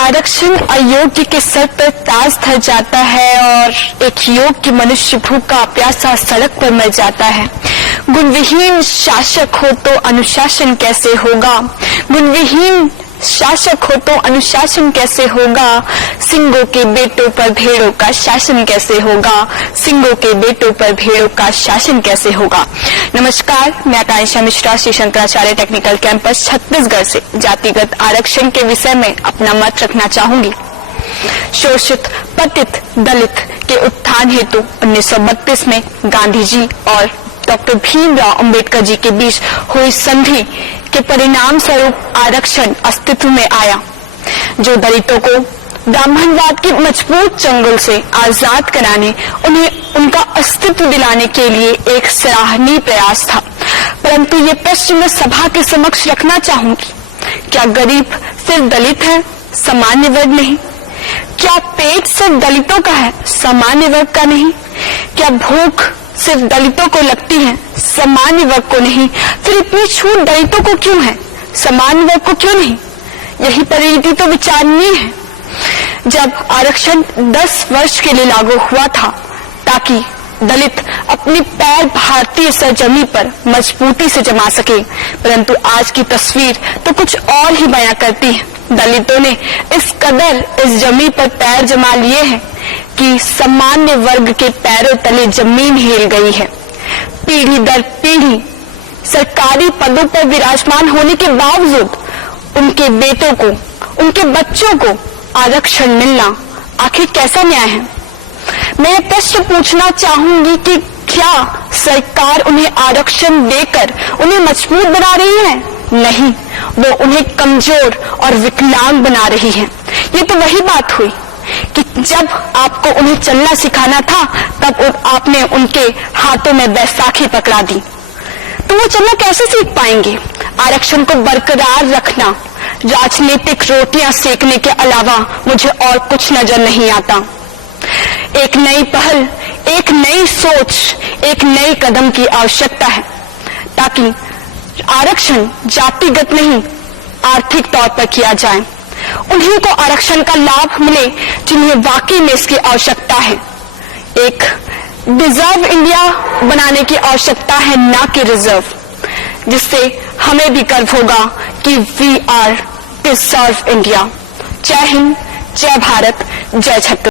आरक्षण अयोग्य के सर पर ताज धर जाता है और एक योग्य मनुष्य भूखा प्यासा सड़क पर मर जाता है। गुणविहीन शासक हो तो अनुशासन कैसे होगा? गुणविहीन शासक हो तो अनुशासन कैसे होगा? सिंगों के बेटों पर भेड़ों का शासन कैसे होगा? सिंगों के बेटों पर भेड़ों का शासन कैसे होगा? नमस्कार, मैं आकांक्षा मिश्रा श्री शंकराचार्य टेक्निकल कैंपस छत्तीसगढ़ से जातिगत आरक्षण के विषय में अपना मत रखना चाहूंगी। शोषित, पतित, दलित के उत्थान हेतु 1932 में गांधी जी और डॉक्टर भीमराव अंबेडकर जी के बीच हुई संधि के परिणाम स्वरूप आरक्षण अस्तित्व में आया, जो दलितों को ब्राह्मणवाद के मजबूत चंगुल से आजाद कराने, उन्हें उनका अस्तित्व दिलाने के लिए एक सराहनीय प्रयास था। परंतु ये प्रश्न मैं सभा के समक्ष रखना चाहूंगी, क्या गरीब सिर्फ दलित है, सामान्य वर्ग नहीं? क्या पेट सिर्फ दलितों का है, सामान्य वर्ग का नहीं? क्या भूख सिर्फ दलितों को लगती है, सामान्य वर्ग को नहीं? फिर इतनी छूट दलितों को क्यों है, सामान्य वर्ग को क्यों नहीं? यही परिणति तो विचारणीय है। जब आरक्षण 10 वर्ष के लिए लागू हुआ था ताकि दलित अपने पैर भारतीय सरजमी पर मजबूती से जमा सके, परंतु आज की तस्वीर तो कुछ और ही बयां करती है। दलितों ने इस कदर इस जमी पर पैर जमा लिए हैं कि सामान्य वर्ग के पैरों तले जमीन हिल गई है। पीढ़ी दर पीढ़ी सरकारी पदों पर विराजमान होने के बावजूद उनके बेटों को, उनके बच्चों को आरक्षण मिलना आखिर कैसा न्याय है? मैं प्रश्न पूछना चाहूंगी कि क्या सरकार उन्हें आरक्षण देकर उन्हें मजबूत बना रही है? नहीं, वो उन्हें कमजोर और विकलांग बना रही है। ये तो वही बात हुई कि जब आपको उन्हें चलना सिखाना था तब आपने उनके हाथों में बैसाखी पकड़ा दी, तो वो चलना कैसे सीख पाएंगे? आरक्षण को बरकरार रखना राजनीतिक रोटियां सेकने के अलावा मुझे और कुछ नजर नहीं आता। एक नई पहल, एक नई सोच, एक नए कदम की आवश्यकता है ताकि आरक्षण जातिगत नहीं, आर्थिक तौर पर किया जाए। उन्हीं को आरक्षण का लाभ मिले जिन्हें वाकई में इसकी आवश्यकता है। एक डिजर्व इंडिया बनाने की आवश्यकता है, ना कि रिजर्व, जिससे हमें भी गर्व होगा कि वी आर डिजर्व इंडिया। जय हिंद, जय भारत, जय छत्तीसगढ़।